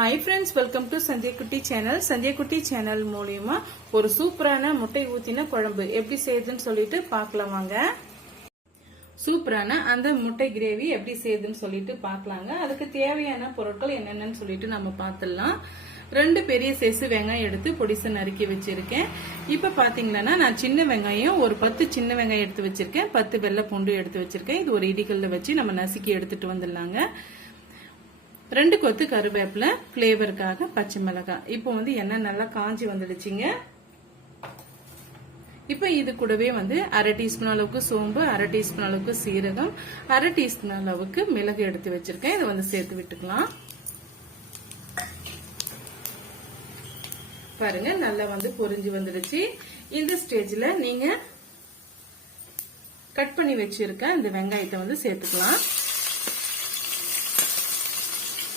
Hi friends welcome to Sanjay Kutty channel Sanjay குட்டி channel மூலியமா ஒரு சூப்பரான முட்டை ஊத்தின குழம்பு எப்படி செய்யுதுன்னு சொல்லிட்டு பார்க்கலாம் வாங்க. சூப்பரான அந்த முட்டை கிரேவி எப்படி செய்யுதுன்னு சொல்லிட்டு பார்க்கலாங்க. அதுக்கு தேவையான பொருட்கள் என்னென்னு சொல்லிட்டு நம்ம பார்த்துடலாம். ரெண்டு பெரிய சைஸ் வெங்காயம் எடுத்து பொடிசை நறுக்கி வச்சிருக்கேன். இப்போ பார்த்தீங்கன்னா நான் சின்ன வெங்காயம் ஒரு பத்து சின்ன வெங்காயம் எடுத்து வச்சிருக்கேன். பத்து வெள்ளை பூண்டு எடுத்து வச்சிருக்கேன். இது ஒரு இடிக்கல்ல வச்சு நம்ம நசுக்கி எடுத்துட்டு வந்துடலாங்க. ரெண்டு கொத்து கருவேப்பிலை ஃப்ளேவருக்காக பச்சை மிளகாய். இப்போ வந்து எண்ணெய் நல்லா காஞ்சி வந்துடுச்சுங்க. இப்போ இது கூடவே வந்து அரை டீஸ்பூன் அளவுக்கு சோம்பு அரை டீஸ்பூன் அளவுக்கு சீரகம் அரை டீஸ்பூன் அளவுக்கு மிளகு எடுத்து வச்சிருக்கேன். இதை வந்து சேர்த்து விட்டுக்கலாம். பாருங்க நல்லா வந்து பொரிஞ்சு வந்துடுச்சு. இந்த ஸ்டேஜ்ல நீங்க கட் பண்ணி வச்சிருக்க இந்த வெங்காயத்தை வந்து சேர்த்துக்கலாம்.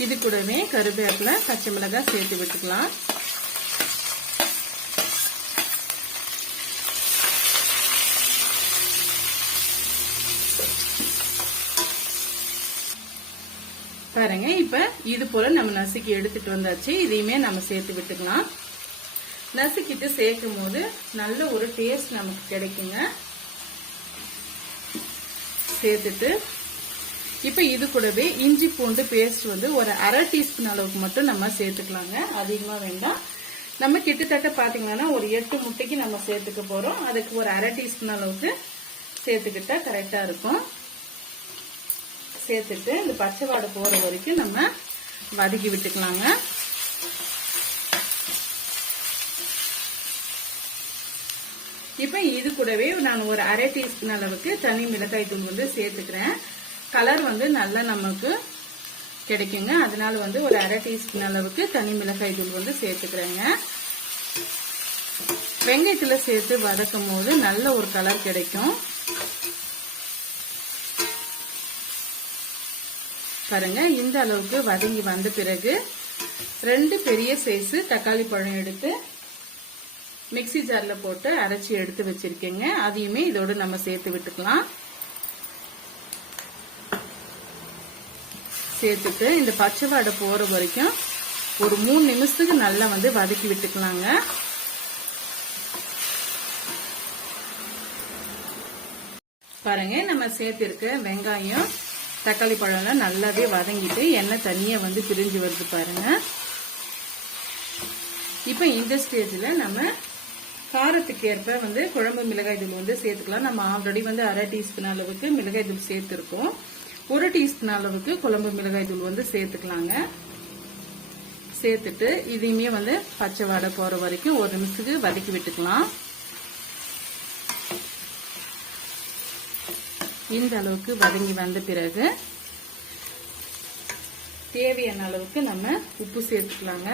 இது கூடவே கருவேப்பிலை பச்சை மிளகாய் சேர்த்து விட்டுக்கலாம். பாருங்க இப்ப இது போல நம்ம நசுக்கி எடுத்துட்டு வந்தாச்சு. இதையுமே நம்ம சேர்த்து விட்டுக்கலாம். நசுக்கிட்டு சேர்க்கும் போது நல்ல ஒரு டேஸ்ட் நமக்கு கிடைக்குங்க. சேர்த்துட்டு இப்போ இது கூடவே இஞ்சி பூண்டு பேஸ்ட் வந்து ஒரு அரை டீஸ்பூன் அளவுக்கு மட்டும் நம்ம சேர்த்துக்கலாங்க. அதிகமாக வேண்டாம். நம்ம கிட்டத்தட்ட பார்த்தீங்கன்னா ஒரு எட்டு முட்டைக்கு நம்ம சேர்த்துக்க போகிறோம் அதுக்கு ஒரு அரை டீஸ்பூன் அளவுக்கு சேர்த்துக்கிட்டா கரெக்டாக இருக்கும். சேர்த்துட்டு இந்த பச்சை வாடை வரைக்கும் நம்ம வதக்கி விட்டுக்கலாங்க. இப்போ இது கூடவே நான் ஒரு அரை டீஸ்பூன் அளவுக்கு தனி மிளகாய் தூள் வந்து சேர்த்துக்கிறேன். கலர் வந்து நல்லா நமக்கு கிடைக்குங்க. அதனால வந்து ஒரு அரை டீஸ்பூன் அளவுக்கு தனி மிளகாய் தூள் வந்து சேர்த்துக்கிறேங்க. வெங்காயத்தில் சேர்த்து வதக்கும் போது நல்ல ஒரு கலர் கிடைக்கும். பாருங்க இந்த அளவுக்கு வதங்கி வந்த பிறகு ரெண்டு பெரிய சைஸு தக்காளி பழம் எடுத்து மிக்சி ஜாரில் போட்டு அரைச்சி எடுத்து வச்சிருக்கேங்க. அதையுமே இதோடு நம்ம சேர்த்து விட்டுக்கலாம். சேர்த்துட்டு இந்த பச்சை வாடை போகிற வரைக்கும் ஒரு மூணு நிமிஷத்துக்கு நல்லா வந்து வதக்கி விட்டுக்கலாங்க. பாருங்க நம்ம சேர்த்திருக்க வெங்காயம் தக்காளி பழம்லாம் நல்லாவே வதங்கிட்டு எண்ணெய் தனியாக வந்து பிரிஞ்சு வருது பாருங்க. இப்போ இந்த ஸ்டேஜில் நம்ம காரத்துக்கு ஏற்ப வந்து குழம்பு மிளகாய் தூள் வந்து சேர்த்துக்கலாம். நம்ம ஆல்ரெடி வந்து அரை டீஸ்பூன் அளவுக்கு மிளகாய் தூள் சேர்த்துருக்கோம். ஒரு டீஸ்பூன் அளவுக்கு குழம்பு மிளகாய் தூள் வந்து சேர்த்துக்கலாங்க. சேர்த்துட்டு இதையுமே வந்து பச்சை வடை போற வரைக்கும் ஒரு நிமிஷத்துக்கு வதக்கி விட்டுக்கலாம். இந்த அளவுக்கு வதங்கி வந்த பிறகு தேவையான அளவுக்கு நம்ம உப்பு சேர்த்துக்கலாங்க.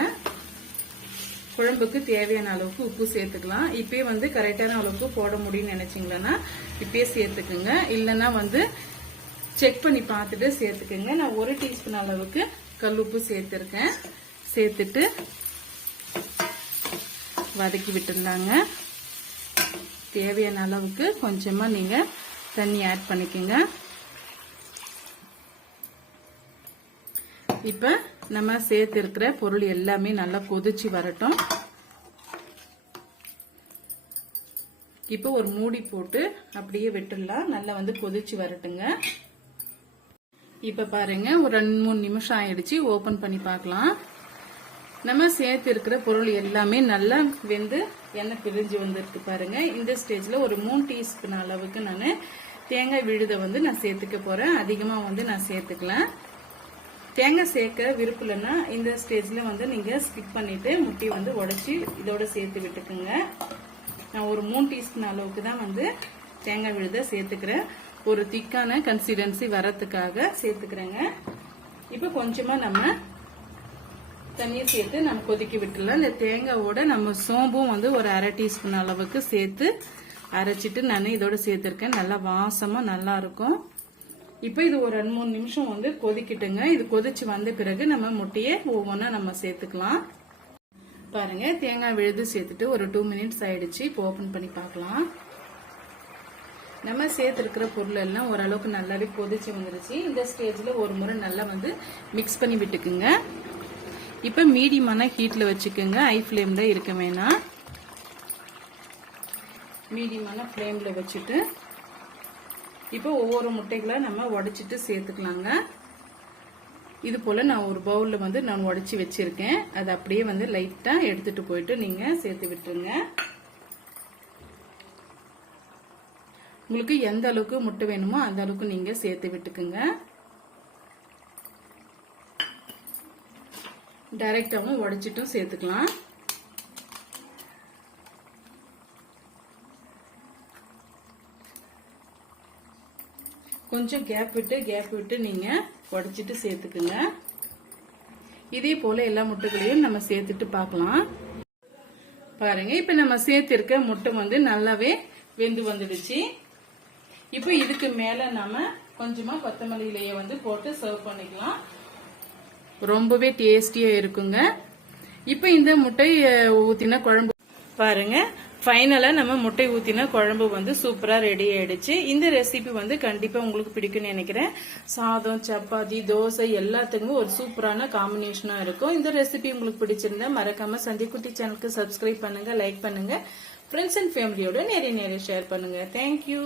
குழம்புக்கு தேவையான அளவுக்கு உப்பு சேர்த்துக்கலாம். இப்பயே வந்து கரெக்டான அளவுக்கு போட முடியும்னு நினைச்சீங்களா இப்பயே சேர்த்துக்குங்க. இல்லைன்னா வந்து செக் பண்ணி பார்த்துட்டு சேர்த்துக்கோங்க. நான் ஒரு டீஸ்பூன் அளவுக்கு கல் உப்பு சேர்த்துருக்கேன். சேர்த்துட்டு வதக்கி விட்டுருந்தாங்க. தேவையான அளவுக்கு கொஞ்சமா நீங்க தண்ணி ஆட் பண்ணிக்கோங்க. இப்ப நம்ம சேர்த்துருக்கிற பொருள் எல்லாமே நல்லா கொதிச்சு வரட்டும். இப்போ ஒரு மூடி போட்டு அப்படியே விட்டுடலாம். நல்லா வந்து கொதிச்சு வரட்டுங்க. இப்போ பாருங்க ஒரு ரெண்டு மூணு நிமிஷம் ஆயிடுச்சு. ஓபன் பண்ணி பார்க்கலாம். நம்ம சேர்த்து இருக்கிற பொருள் எல்லாமே நல்லா வெந்து எண்ணெய் பிரிஞ்சு வந்திருக்கு பாருங்க. இந்த ஸ்டேஜில் ஒரு மூணு டீஸ்பூன் அளவுக்கு நான் தேங்காய் விழுதை வந்து நான் சேர்த்துக்க போகிறேன் அதிகமாக வந்து நான் சேர்த்துக்கலாம் தேங்காய் சேர்க்க விருப்பலைன்னா இந்த ஸ்டேஜில் வந்து நீங்கள் ஸ்கிப் பண்ணிவிட்டு முட்டி வந்து உடச்சி இதோட சேர்த்து விட்டுக்குங்க. நான் ஒரு மூணு டீஸ்பூன் அளவுக்கு தான் வந்து தேங்காய் விழுதை சேர்த்துக்கிறேன். ஒரு திக்கான கன்சிஸ்டன்சி வரத்துக்காக சேர்த்துக்கிறேங்க. இப்போ கொஞ்சமா நம்ம தண்ணியை சேர்த்து நம்ம கொதிக்க விட்டுலாம் இந்த தேங்காவோட நம்ம சோம்பும் வந்து ஒரு அரை டீஸ்பூன் அளவுக்கு சேர்த்து அரைச்சிட்டு நான் இதோட சேர்த்துருக்கேன். நல்லா வாசமா நல்லா இருக்கும். இப்போ இது ஒரு ரெண்டு மூணு நிமிஷம் வந்து கொதிக்கிட்டுங்க. இது கொதிச்சு வந்த பிறகு நம்ம முட்டையை ஒவ்வொன்றா நம்ம சேர்த்துக்கலாம். பாருங்க தேங்காய் விழுது சேர்த்துட்டு ஒரு டூ மினிட்ஸ் ஆயிடுச்சு. இப்போ ஓபன் பண்ணி பார்க்கலாம். நம்ம சேர்த்துருக்கிற பொருள் எல்லாம் ஓரளவுக்கு நல்லாவே கொதிச்சு வந்துருச்சு. இந்த ஸ்டேஜில் ஒரு முறை நல்லா வந்து மிக்ஸ் பண்ணி விட்டுக்குங்க. இப்போ மீடியமான ஹீட்டில் வச்சுக்கோங்க. ஐ ஃப்ளேமில் இருக்க வேணாம் மீடியமான ஃப்ளேமில் வச்சுட்டு இப்போ ஒவ்வொரு முட்டைகளை நம்ம உடச்சிட்டு சேர்த்துக்கலாங்க. இது போல் நான் ஒரு பவுலில் வந்து நான் உடச்சி வச்சுருக்கேன். அதை அப்படியே வந்து லைட்டாக எடுத்துகிட்டு போயிட்டு நீங்கள் சேர்த்து விட்டுருங்க. உங்களுக்கு எந்த அளவுக்கு முட்டை வேணுமோ அந்த அளவுக்கு நீங்க சேர்த்து விட்டுக்குங்க. டைரக்டாவும் உடைச்சிட்டும் சேர்த்துக்கலாம். கொஞ்சம் கேப் விட்டு கேப் விட்டு நீங்க உடைச்சிட்டு சேர்த்துக்குங்க. இதே போல எல்லா முட்டைகளையும் நம்ம சேர்த்துட்டு பார்க்கலாம். பாருங்க இப்ப நம்ம சேர்த்திருக்க முட்டை வந்து நல்லாவே வெந்து வந்துடுச்சு. இப்போ இதுக்கு மேல நாம கொஞ்சமா கொத்தமல்லி இலைய வந்து போட்டு சர்வ் பண்ணிக்கலாம். ரொம்பவே டேஸ்டியா இருக்குங்க. இப்போ இந்த முட்டை ஊத்தின குழம்பு பாருங்க. ஃபைனலா நம்ம முட்டை ஊத்தின குழம்பு வந்து சூப்பரா ரெடி ஆயிடுச்சு. இந்த ரெசிபி வந்து கண்டிப்பா உங்களுக்கு பிடிக்கும்னு நினைக்கிறேன். சாதம் சப்பாத்தி தோசை எல்லாத்துக்குமே ஒரு சூப்பரான காம்பினேஷனா இருக்கும். இந்த ரெசிபி உங்களுக்கு பிடிச்சிருந்தா மறக்காம சந்திக்குட்டி சேனலுக்கு சப்ஸ்கிரைப் பண்ணுங்க லைக் பண்ணுங்க. ஃப்ரெண்ட்ஸ் அண்ட் ஃபேமிலியோட நிறைய நிறைய ஷேர் பண்ணுங்க. தேங்க்யூ